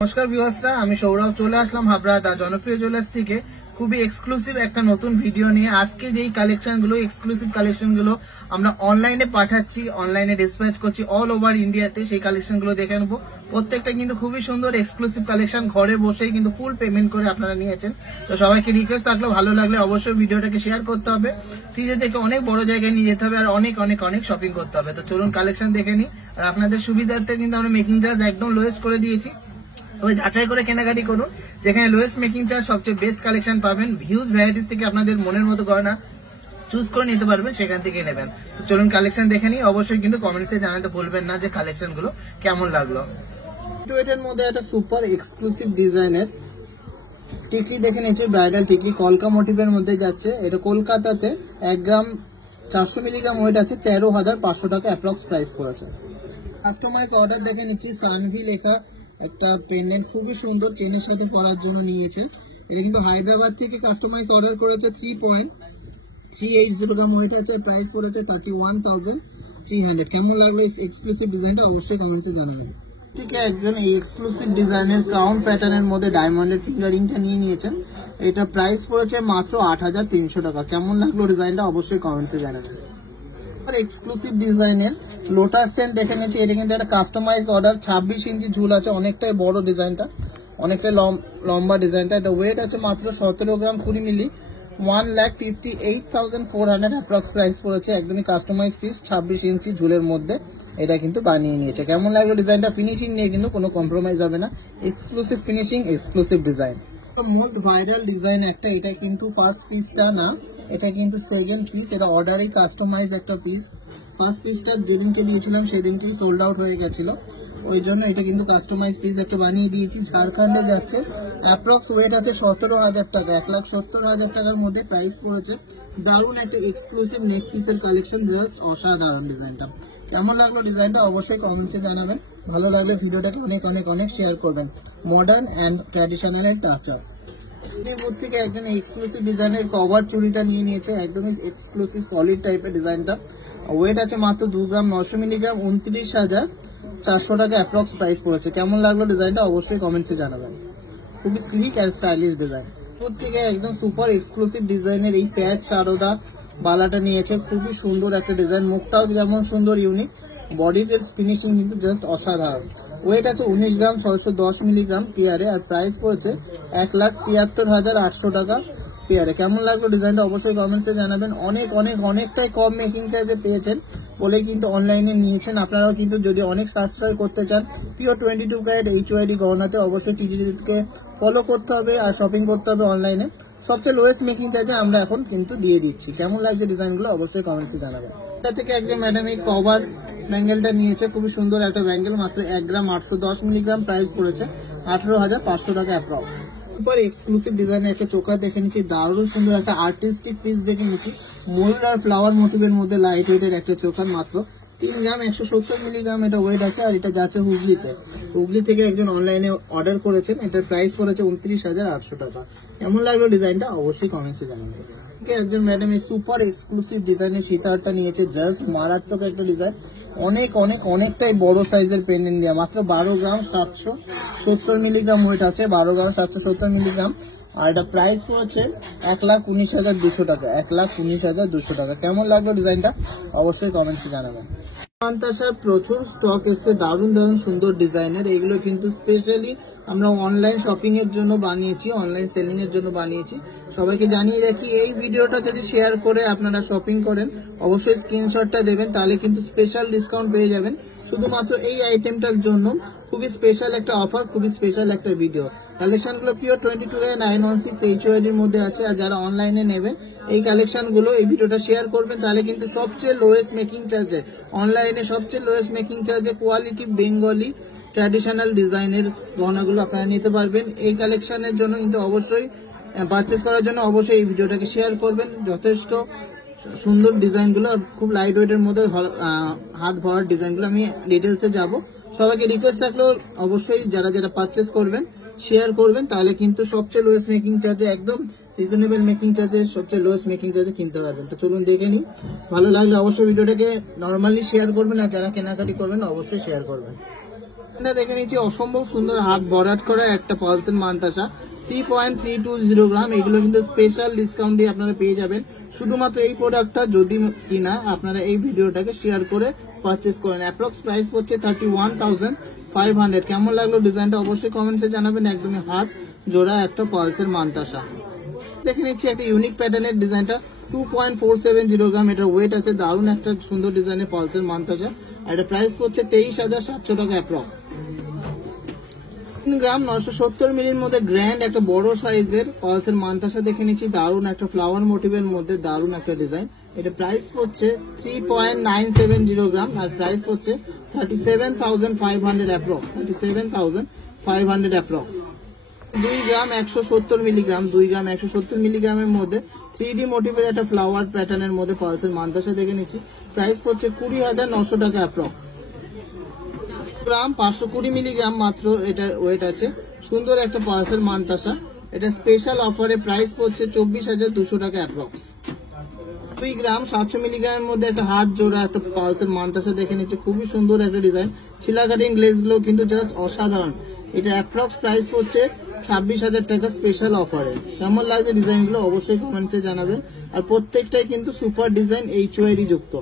নমস্কার ভিউয়ার্সরা, আমি সৌরভ চলে আসলাম হাবড়া দা জনপ্রিয় জুয়েলার্স থেকে খুবই এক্সক্লুসিভ একটা নতুন ভিডিও নিয়ে। আজকে যেই কালেকশনগুলো এক্সক্লুসিভ কালেকশনগুলো আমরা অনলাইনে পাঠাচ্ছি, অনলাইনে ডিসপ্যাচ করছি অল ওভার ইন্ডিয়াতে, সেই কালেকশনগুলো দেখে নেবো। প্রত্যেকটা কিন্তু খুবই সুন্দর এক্সক্লুসিভ কালেকশন, ঘরে বসেই কিন্তু ফুল পেমেন্ট করে আপনারা নিয়েছেন। তো সবাইকে রিকোয়েস্ট থাকলো, ভালো লাগলে অবশ্যই ভিডিওটাকে শেয়ার করতে হবে। ফ্রিজে থেকে অনেক বড় জায়গায় নিয়ে যেতে হবে আর অনেক অনেক অনেক শপিং করতে হবে। তো চলুন কালেকশন দেখে নিই। আর আপনাদের সুবিধার্থে কিন্তু আমরা মেকিং চার্জ একদম লোয়েস্ট করে দিয়েছি, তবে যাচাই করে কেনাকাটি করুন। যেখানে লোয়েস্ট মেকিং চার্জ সবচেয়ে বেস্ট কালেকশন পাবেন। ভিউজ ভ্যারাইটিস থেকে আপনাদের মনের মতো গয়না চুজ করে নিতে পারবেন, সেখান থেকে নেবেন। চলুন কালেকশন দেখে নিই। অবশ্যই কিন্তু কমেন্টসে জানাতে ভুলবেন না যে কালেকশন গুলো কেমন লাগলো। এটার মধ্যে একটা সুপার এক্সক্লুসিভ ডিজাইনের টিকলি দেখে নিয়েছি, ব্রাইডাল টিকলি কলকা মোটিভের মধ্যে যাচ্ছে। এটা কলকাতাতে 1 গ্রাম 400 মিলিগ্রাম ওয়েট আছে, 13,500 টাকা অ্যাপ্রক্স প্রাইস পড়েছে। কাস্টমাইজ অর্ডার দেখে নিচ্ছি, সানভি লেখা একটা পেন্ডেন্ট খুবই সুন্দর, চেনের সাথে পরার জন্য নিয়েছে। এটা কিন্তু হায়দ্রাবাদ থেকে কাস্টমাইজ অর্ডার করেছে। 3.380 গ্রাম ওয়েট আছে, প্রাইস পড়েছে 31,300। কেমন লাগলো এই এক্সক্লুসিভ ডিজাইনটা অবশ্যই কমেন্টসে জানাবেন। ঠিক একজন এই এক্সক্লুসিভ ডিজাইনের ক্রাউন প্যাটার্নের মধ্যে ডায়মন্ডের ফিঙ্গারিংটা নিয়ে নিয়েছেন। এটা প্রাইস পড়েছে মাত্র 8,300 টাকা। কেমন লাগলো ডিজাইনটা অবশ্যই কমেন্টসে জানাবেন। এক্সক্লুসিভ ডিজাইনের লোটাস চেন দেখে নিচ্ছি। এটা কিন্তু একটা কাস্টমাইজ অর্ডার, 26 ইঞ্চি ঝুল আছে, অনেকটাই বড় ডিজাইনটা, অনেকটাই লম্বা ডিজাইনটা। এটা ওয়েট আছে মাত্র 17 গ্রাম 20 মিলি, 1,58,400 অ্যাপ্রক্স প্রাইস পড়েছে। একদমই কাস্টমাইজ পিস, 26 ইঞ্চি ঝুলের মধ্যে এটা কিন্তু বানিয়ে নিয়েছে। কেমন লাগলো ডিজাইনটা? ফিনিশিং নিয়ে কিন্তু কোনো কম্প্রোমাইজ হবে না, exclusive finishing, exclusive design. Most viral design একটা, এটা কিন্তু ফার্স্ট পিসটা না, এটা কিন্তু সেকেন্ড পিস। এটা অর্ডারে কাস্টমাইজ একটা পিস। ফার্স্ট পিসটা যেদিনকে দিয়েছিলাম সেদিনকেই সোল্ড আউট হয়ে গেছিল, ওই জন্য এটা কিন্তু কাস্টমাইজ পিস একটা বানিয়ে দিয়েছি। ঝাড়খণ্ডে যাচ্ছে, অ্যাপ্রক্স ওয়েট আছে 17,000 টাকা, 1,70,000 টাকার মধ্যে প্রাইস পড়েছে। দারুণ একটা এক্সক্লুসিভ নেক পিসের কালেকশন, জাস্ট অসাধারণ ডিজাইনটা। কেমন লাগলো ডিজাইনটা অবশ্যই কমেন্টসে জানাবেন। ভালো লাগলে ভিডিওটাকে অনেক অনেক অনেক শেয়ার করবেন। মডার্ন অ্যান্ড ট্র্যাডিশনালের টাচার থেকে একজন এক্সক্লুসিভ ডিজাইনের কভার চুড়িটা নিয়ে নিয়েছে, একদমই এক্সক্লুসিভ সলিড টাইপের ডিজাইনটা। ওয়েট আছে মাত্র 2 গ্রাম 900 মিলিগ্রাম, 29,400 টাকা অ্যাপ্রক্স প্রাইস পড়েছে। কেমন লাগলো ডিজাইনটা অবশ্যই কমেন্টসে জানাবেন। খুবই স্লিক অ্যান্ড স্টাইলিশ ডিজাইন। থেকে একদম সুপার এক্সক্লুসিভ ডিজাইনের এই প্যাচ সারদা বালাটা নিয়েছে, খুবই সুন্দর একটা ডিজাইন। মুখটাও যেমন সুন্দর, ইউনিক, বডির ফিনিশিং কিন্তু জাস্ট অসাধারণ। ওয়েট আছে 19 গ্রাম 610 মিলিগ্রাম পেয়ারে, আর প্রাইস পড়েছে 1,73,800 টাকা পেয়ারে। কেমন লাগলো ডিজাইনটা অবশ্যই কমেন্টসে জানাবেন। অনেক অনেক অনেকটাই কম মেকিং চার্জে পেয়েছেন বলে কিন্তু অনলাইনে নিয়েছেন। আপনারাও কিন্তু যদি অনেক সাশ্রয় করতে চান পিওর 22 ক্যারেট HYD গহনাতে, অবশ্যই টিজিকে ফলো করতে হবে আর শপিং করতে হবে অনলাইনে। সবচেয়ে লোয়েস্ট মেকিং চার্জে আমরা এখন কিন্তু দিয়ে দিচ্ছি। কেমন লাগছে ডিজাইনগুলো অবশ্যই কমেন্টসে জানাবেন। এটা থেকে একজন ম্যাডাম এই কভার ব্যাঙ্গেলটা নিয়েছে, খুবই সুন্দর একটা ব্যাঙ্গেল, মাত্র 1 গ্রাম 810 মিলিগ্রাম, প্রাইস পড়েছে 18,500 টাকা অ্যাপ্রক্স। সুপার এক্সক্লুসিভ ডিজাইনের একটা চোখা দেখে নিচ্ছি, দারুণ সুন্দর একটা আর্টিস্টিক পিস দেখে নিচ্ছি। ময়ূর আর ফ্লাওয়ার মোটিভের মধ্যে লাইট ওয়েটের একটা চোখার, মাত্র 3 গ্রাম 170 মিলিগ্রাম এটা ওয়েট আছে, আর এটা যাচ্ছে হুগলিতে। হুগলি থেকে একজন অনলাইনে অর্ডার করেছেন, এটার প্রাইস পড়েছে 29,800 টাকা। কেমন লাগলো ডিজাইনটা অবশ্যই কমেন্টসে জানাবেন। একজন ম্যাডাম এই সুপার এক্সক্লুসিভ ডিজাইনের সীতাহারটা নিয়েছে, জাস্ট মারাত্মক একটা ডিজাইন, অনেক অনেক অনেকটাই বড় সাইজের পেন্ডেন্ট দেওয়া, মাত্র 12 গ্রাম 770 মিলিগ্রাম ওয়েট আছে, 12 গ্রাম 770 মিলিগ্রাম, আর এটা প্রাইস পড়েছে 1,19,200 টাকা, 1,19,200 টাকা। কেমন লাগলো ডিজাইনটা অবশ্যই কমেন্টসে জানাবেন। মান্তাসার প্রচুর স্টক এসছে, দারুণ দারুণ সুন্দর ডিজাইনের। এগুলো কিন্তু স্পেশালি আমরা অনলাইন শপিং এর জন্য বানিয়েছি, অনলাইন সেলিং এর জন্য বানিয়েছি। সবাইকে জানিয়ে রাখি, এই ভিডিওটা যদি শেয়ার করে আপনারা শপিং করেন অবশ্যই স্ক্রিনশটটা দেবেন, তাহলে কিন্তু স্পেশাল ডিসকাউন্ট পেয়ে যাবেন শুধুমাত্র এই আইটেমটার জন্য। খুবই স্পেশাল একটা অফার, খুবই স্পেশাল একটা ভিডিও। কালেকশনগুলো পিওর 22/916 HYD এর মধ্যে আছে, আর যারা অনলাইনে নেবেন এই কালেকশনগুলো এই ভিডিওটা শেয়ার করবেন, তাহলে কিন্তু সবচেয়ে লোয়েস্ট মেকিং চার্জে, অনলাইনে সবচেয়ে লোয়েস্ট মেকিং চার্জে কোয়ালিটি বেঙ্গলি ট্র্যাডিশনাল ডিজাইনের গহনাগুলো আপনারা নিতে পারবেন। এই কালেকশনের জন্য কিন্তু অবশ্যই পারচেস করার জন্য অবশ্যই এই ভিডিওটাকে শেয়ার করবেন। যথেষ্ট সুন্দর ডিজাইনগুলো, আর খুব লাইট ওয়েটের মধ্যে হাত ভরার ডিজাইনগুলো। আমি ডিটেলসে যাব, সবাইকে রিকোয়েস্ট থাকলো অবশ্যই যারা যারা পারচেস করবেন শেয়ার করবেন, তাহলে কিন্তু সবচেয়ে লোয়েস্ট মেকিং চার্জে, একদম রিজনেবল মেকিং চার্জে, সবচেয়ে লোয়েস্ট মেকিং চার্জে কিনতে পারবেন। তো চলুন দেখে নিই। ভালো লাগলে অবশ্যই ভিডিওটাকে নর্মালি শেয়ার করবেন, আর যারা কেনাকাটি করবেন অবশ্যই শেয়ার করবেন। এটা দেখে নিচ্ছি অসম্ভব সুন্দর হাত ভরাট করা একটা পালসের মানতাসা 3.320 গ্রাম। এগুলো কিন্তু স্পেশাল ডিসকাউন্ট দিয়ে আপনারা পেয়ে যাবেন। শুধুমাত্র এই প্রোডাক্টটা যদি কিনা আপনারা এই ভিডিওটাকে শেয়ার করে পারচেস করেন। অ্যাপ্রক্স প্রাইস হচ্ছে 31,500। কেমন লাগলো ডিজাইনটা অবশ্যই কমেন্টসে জানাবেন। একদমই হাত জোড়া একটা পালসের মানতাসা। দেখে নিচ্ছি একটা ইউনিক প্যাটার্নের ডিজাইনটা 2.470 গ্রাম। এটা ওয়েট আছে, দারুণ একটা সুন্দর ডিজাইনের পালসের মানতাসা। আর এটা প্রাইস হচ্ছে 23,700 টাকা অ্যাপ্রক্স। 3 গ্রাম 970 মিলির মধ্যে গ্র্যান্ড একটা বড় সাইজের পালসের মানতাসা দেখে নিচ্ছি। দারুণ একটা ফ্লাওয়ার মোটিভের মধ্যে দারুণ একটা ডিজাইন। এটা প্রাইস হচ্ছে 3.970 গ্রাম আর প্রাইস হচ্ছে 37,500 অ্যাপ্রক্স। 37,500 অ্যাপ্রক্স। 2 গ্রাম 170 মিলিগ্রাম 2 গ্রাম 170 মিলিগ্রামের মধ্যে 3D মোটিভের একটা ফ্লাওয়ার প্যাটার্নের মধ্যে পালসের মানতাসা দেখে নিচ্ছি। প্রাইস হচ্ছে 20,900 টাকা অ্যাপ্রক্স। গ্রাম 520 মিলিগ্রাম মাত্র এটা ওয়েট আছে। সুন্দর একটা পালসের মানতাসা। এটা স্পেশাল অফারে প্রাইস পড়ছে 24,200 টাকা অ্যাপ্রক্স। 2 গ্রাম 700 মিলিগ্রামের মধ্যে একটা হাত জোড়া একটা পালসের মানতাসা দেখে নিচ্ছে। খুবই সুন্দর একটা ডিজাইন। ছিলা কাটিং গ্লেজ গুলো কিন্তু জাস্ট অসাধারণ। এটা অ্যাপ্রক্স প্রাইস হচ্ছে 26,000 টাকা স্পেশাল অফারে। কেমন লাগছে ডিজাইন গুলো অবশ্যই কমেন্টসে জানাবেন। আর প্রত্যেকটাই কিন্তু সুপার ডিজাইন HYD যুক্ত।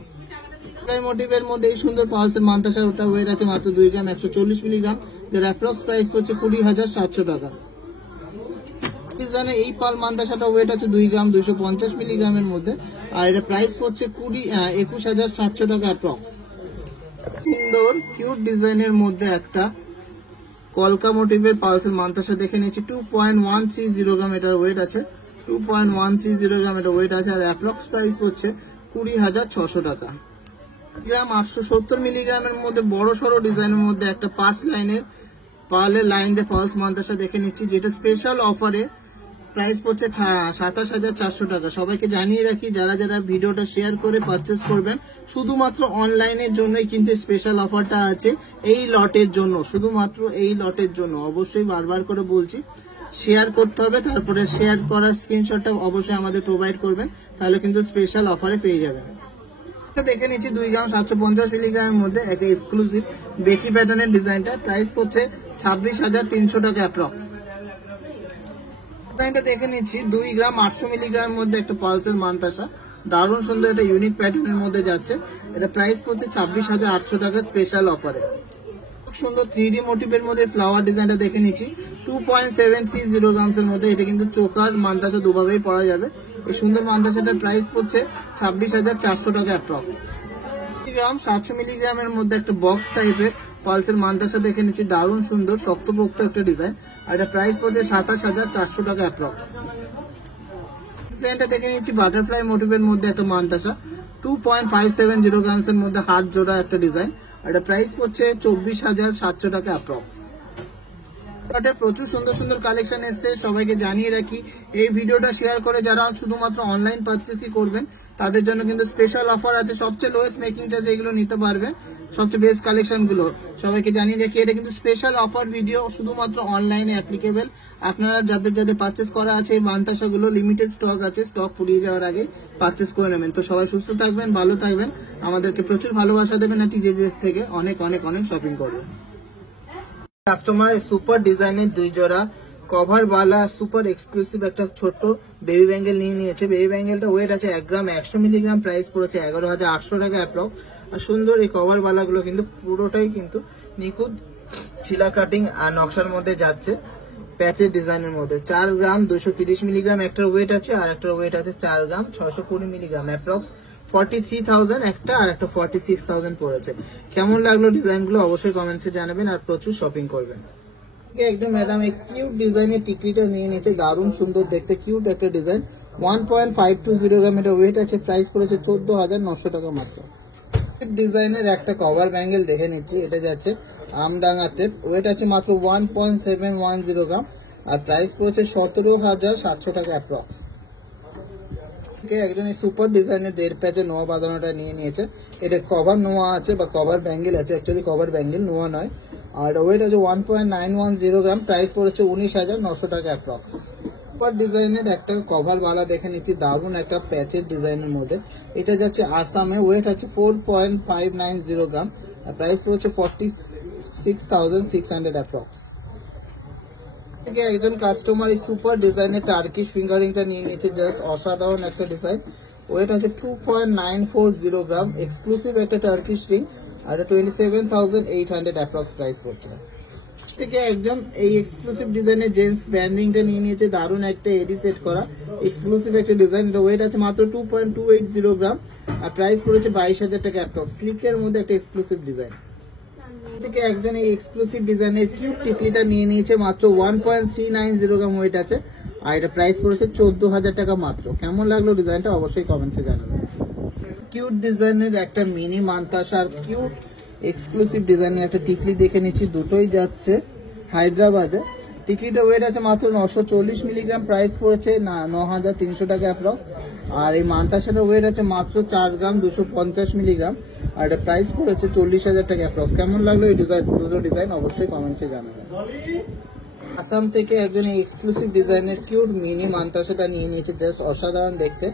মোটিভের মধ্যে এই সুন্দর পালসের মানতাসা ওটা ওয়েট আছে মাত্র 2 গ্রাম 140 মিলিগ্রাম। যার অ্যাপ্রক্স প্রাইস হচ্ছে 20,700 টাকা। ডিজাইনের এই পাল মানতাসাটা ওয়েট আছে 2 গ্রাম 250 মিলিগ্রামের মধ্যে। আর এটা প্রাইস হচ্ছে 21,700 টাকা অ্যাপ্রক্স। সুন্দর কিউট ডিজাইনের মধ্যে একটা কলকা মোটিভের পালসের মানতাসা দেখে নিচ্ছি। 2.130 গ্রাম এটার ওয়েট আছে। 2.130 গ্রাম এটা ওয়েট আছে। আর অ্যাপ্রক্স প্রাইস হচ্ছে 20,600 টাকা। গ্রাম 870 মিলিগ্রামের মধ্যে বড় সড়ো ডিজাইনের মধ্যে একটা 5 লাইনের পার্লের লাইন দিয়ে পালস মানতাসা দেখে নিচ্ছি, যেটা স্পেশাল অফারে প্রাইস পড়ছে 27,400 টাকা। সবাইকে জানিয়ে রাখি যারা যারা ভিডিওটা শেয়ার করে পারচেস করবেন শুধুমাত্র অনলাইনের জন্যই কিন্তু স্পেশাল অফারটা আছে এই লটের জন্য, শুধুমাত্র এই লটের জন্য। অবশ্যই বারবার করে বলছি শেয়ার করতে হবে, তারপরে শেয়ার করার স্ক্রিনশটটা অবশ্যই আমাদের প্রোভাইড করবেন, তাহলে কিন্তু স্পেশাল অফারে পেয়ে যাবেন। দেখে নিচ্ছি 2 গ্রাম 750 মিলিগ্রামের মধ্যে একটা এক্সক্লুসিভ বেকি প্যাটার্নের ডিজাইনটা প্রাইস পড়ছে 26,300 টাকা অ্যাপ্রক্স। ডিজাইনটা দেখে নিচ্ছি 2 গ্রাম 800 মিলিগ্রামের মধ্যে একটা পালসের মানতাসা, দারুণ সুন্দর একটা ইউনিক প্যাটার্নের মধ্যে যাচ্ছে। এটা প্রাইস পড়ছে 26,800 টাকা স্পেশাল অফারে। খুব সুন্দর 3D মোটিভের মধ্যে ফ্লাওয়ার ডিজাইনটা দেখে নিচ্ছি 2.730 গ্রামস এর মধ্যে। এটা কিন্তু চোকার মানতাসা দুভাবেই পরা যাবে। এই সুন্দর মানতাসাটার প্রাইস পড়ছে 26,400 টাকা অ্যাপ্রক্স। গ্রাম 700 মিলিগ্রামের মধ্যে একটা বক্স টাইপের পালসের মানতাসা দেখে নিচ্ছি, দারুণ সুন্দর শক্তপোক্ত একটা ডিজাইন। আর এটা প্রাইস পড়ছে 27,400 টাকা অ্যাপ্রক্স। ডিজাইনটা দেখে নিচ্ছি বাটারফ্লাই মোটিভের মধ্যে একটা মানতাসা 2.570 গ্রামস এর মধ্যে হাত জোড়া একটা ডিজাইন। আর এটা প্রাইস পড়ছে 24,700 টাকা অ্যাপ্রক্স। প্রচুর সুন্দর সুন্দর কালেকশন এসছে। সবাইকে জানিয়ে রাখি এই ভিডিওটা শেয়ার করে যারা শুধুমাত্র অনলাইন পারচেসই করবেন তাদের জন্য কিন্তু স্পেশাল অফার আছে। সবচেয়ে লোয়েস্ট মেকিং চার্জ এগুলো নিতে পারবেন, সবচেয়ে বেস্ট কালেকশন গুলো। সবাইকে জানিয়ে রাখি এটা কিন্তু স্পেশাল অফার ভিডিও, শুধুমাত্র অনলাইনে অ্যাপ্লিকেবল। আপনারা যাদের যাদের পারচেস করা আছে এই মানতাসা গুলো লিমিটেড স্টক আছে, স্টক ফুরিয়ে যাওয়ার আগে পারচেস করে নেবেন। তো সবাই সুস্থ থাকবেন, ভালো থাকবেন, আমাদেরকে প্রচুর ভালোবাসা দেবেন আর টিজে থেকে অনেক অনেক অনেক শপিং করবেন। কাস্টমার সুপার ডিজাইনের 2 জোড়া কভার বালা সুপার এক্সক্লুসিভ একটা ছোট বেবি ব্যাঙ্গেল নিয়ে নিয়েছে। বেবি ব্যাঙ্গেলটা ওয়েট আছে 1 গ্রাম 100 মিলিগ্রাম, প্রাইস পড়েছে 11,800 টাকা অ্যাপ্রক্স। আর সুন্দর এই কভার বালাগুলো কিন্তু পুরোটাই কিন্তু নিখুঁত ছিলা কাটিং আর নকশার মধ্যে যাচ্ছে, প্যাচের ডিজাইনের মধ্যে। 4 গ্রাম 230 মিলিগ্রাম একটার ওয়েট আছে, আর একটার ওয়েট আছে 4 গ্রাম 620 মিলিগ্রাম, অ্যাপ্রক্স 43,000 একটা, আর একটা 46,000 পড়েছে। কেমন লাগলো ডিজাইনগুলো অবশ্যই কমেন্টসে জানাবেন আর প্রচুর শপিং করবেন। একদম ম্যাডাম এই কিউট ডিজাইনের টিকলিটা নিয়ে নিয়েছে, দারুণ সুন্দর দেখতে কিউট একটা ডিজাইন। 1.520 গ্রাম এটা ওয়েট আছে, প্রাইস পড়েছে 14,900 টাকা মাত্র। ডিজাইনের একটা কভার ব্যাঙ্গেল দেখে নিচ্ছি, এটা যাচ্ছে আমডাঙ্গাতে, ওয়েট আছে মাত্র 1.710 গ্রাম আর প্রাইস পড়েছে 17,700 টাকা অ্যাপ্রক্স। একজন সুপার ডিজাইনের 1.5 প্যাচে নোয়া বাঁধানোটা নিয়ে নিয়েছে। এটা কভার নোয়া আছে বা কভার ব্যাঙ্গেল আছে, অ্যাকচুয়ালি কভার ব্যাঙ্গেল নোয়া নয়। আর ওয়েট আছে 1.910 গ্রাম, প্রাইস পড়েছে 19,900 টাকা অ্যাপ্রক্স। সুপার ডিজাইনের একটা কভার বালা দেখে নিচ্ছি, দারুণ একটা প্যাচের ডিজাইনের মধ্যে। এটা যাচ্ছে আসামে, ওয়েট আছে 4.590 গ্রাম আর প্রাইস পড়েছে 6600 অ্যাপ্রক্স। থেকে একজন কাস্টমার এই সুপার ডিজাইনের টার্কিশ ফিঙ্গারিংটা নিয়ে নিয়েছে, জাস্ট অসাধারণ একটা ডিজাইন। ওয়েট আছে 2.940 গ্রাম, এক্সক্লুসিভ একটা টার্কিশ রিং, আর 27,800 অ্যাপ্রক্স প্রাইস পড়ছে। থেকে একজন এই এক্সক্লুসিভ ডিজাইনের জেন্টস ব্যান্ডিংটা নিয়ে নিয়েছে, দারুণ একটা এডি সেট করা এক্সক্লুসিভ একটা ডিজাইন। ওয়েট আছে মাত্র 2.280 গ্রাম, আর প্রাইস পড়েছে 22,000 টাকা অ্যাপ্রক্স। স্লিকের মধ্যে একটা এক্সক্লুসিভ ডিজাইন। থেকে একজন এই এক্সক্লুসিভ ডিজাইনের কিউট টিকলিটা নিয়ে নিয়েছে, মাত্র 1.390 গ্রাম ওয়েট আছে, আর এটা প্রাইস পড়েছে 14,000 টাকা মাত্র। কেমন লাগলো ডিজাইনটা অবশ্যই কমেন্টসে জানাবেন। কিউট ডিজাইনের একটা মিনি মান্তাসা আর কিউট এক্সক্লুসিভ ডিজাইনের একটা টিকলি দেখে নিচ্ছি, দুটোই যাচ্ছে হায়দ্রাবাদে। টিকলিটা ওয়েট আছে মাত্র 940 মিলিগ্রাম, প্রাইস পড়েছে 9,300 টাকা অ্যাপ্রক্স। আর এই মান্তাসাটার ওয়েট আছে মাত্র 4 গ্রাম 250 মিলিগ্রাম, আর এটা প্রাইস পড়েছে 40,000 টাকা অ্যাপ্রক্স। কেমন লাগলো এই দুটো ডিজাইন অবশ্যই কমেন্টসে জানাবেন। আসাম থেকে একজন এই এক্সক্লুসিভ ডিজাইনের কিউট মিনি মান্তাসাটা নিয়ে নিয়েছে, জাস্ট অসাধারণ দেখতে,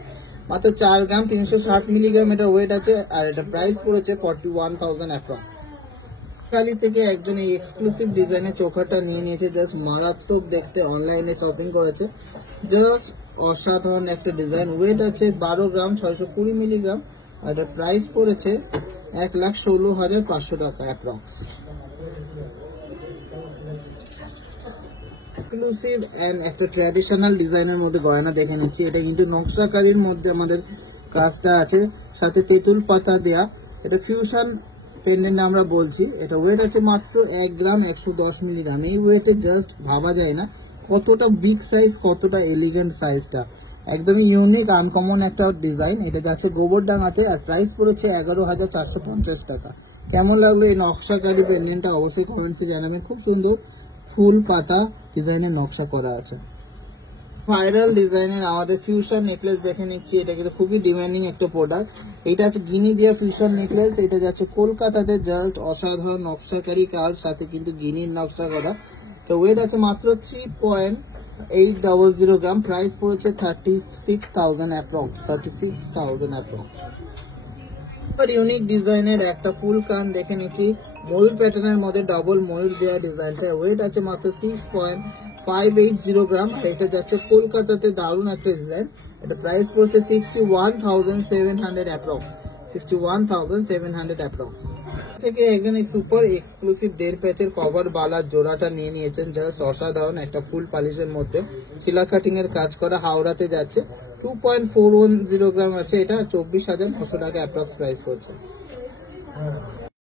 মাত্র 4 গ্রাম 360 মিলিগ্রাম এটা ওয়েট আছে, আর এটা প্রাইস পড়েছে 41,000 অ্যাপ্রক্স। কালি থেকে একজন এই এক্সক্লুসিভ ডিজাইনের চোখাটা নিয়ে নিয়েছে, জাস্ট মারাত্মক দেখতে, অনলাইনে শপিং করেছে, জাস্ট অসাধারণ একটা ডিজাইন। ওয়েট আছে 12 গ্রাম 620 মিলিগ্রাম, আর এটা প্রাইস পড়েছে 1,16,500 টাকা অ্যাপ্রক্স। এক্সক্লুসিভ এন্ড একটা ট্র্যাডিশনাল ডিজাইনের মধ্যে গয়না দেখে নিচ্ছি। এটা কিন্তু নকশাকারীর মধ্যে আমাদের কাজটা আছে, সাথে তেঁতুল পাতা দেয়া, এটা ফিউশন পেন্ডেন্ট আমরা বলছি। এটা ওয়েট আছে মাত্র 1 গ্রাম 110 মিলিগ্রাম। এই ওয়েটে জাস্ট ভাবা যায় না কতটা বিগ সাইজ, কতটা এলিগেন্ট সাইজটা, একদমই ইউনিক আনকমন একটা ডিজাইন। এটা যাচ্ছে গোবরডাঙ্গাতে, আর প্রাইস পড়েছে 11,450 টাকা। কেমন লাগলো এই নকশাকারী পেন্ডেন্টটা অবশ্যই কমেন্টসে জানাবেন। খুব সুন্দর ফুল পাতা ডিজাইনের নকশা করা আছে। ভাইরাল ডিজাইনের আমাদের ফিউশন নেকলেস দেখে নিচ্ছি। এটা কিন্তু খুবই ডিমান্ডিং একটা প্রোডাক্ট। এটা আছে গিনি দিয়া ফিউশন নেকলেস। এটা যাচ্ছে কলকাতাতে, জাস্ট অসাধারণ নকশাকারী কাজ, সাথে কিন্তু গিনির নকশা করা। তো ওয়েট আছে মাত্র 3.800 গ্রাম, প্রাইস পড়েছে 36,000 অ্যাপ্রক্স। ইউনিক ডিজাইনের একটা ফুল কান দেখে নিচ্ছি, ময়ূর প্যাটার্নের মধ্যে ডবল ময়ূর দেওয়া ডিজাইনটা। ওয়েট আছে মাত্র 6.580 গ্রাম, এটা যাচ্ছে কলকাতাতে, দারুণ একটা ডিজাইন। এটা প্রাইস পড়ছে 61,700 অ্যাপ্রক্স। 61,700 অ্যাপ্রক্স। থেকে একজন সুপার এক্সক্লুসিভ 1.5 প্যাচের কভার বালার জোড়াটা নিয়ে নিয়েছেন, জাস্ট অসাধারণ একটা ফুল পালিশের মধ্যে শিলা কাটিং এর কাজ করা, হাওড়াতে যাচ্ছে। 2.410 গ্রাম আছে, এটা 24,900 টাকা অ্যাপ্রক্স প্রাইস পড়ছে।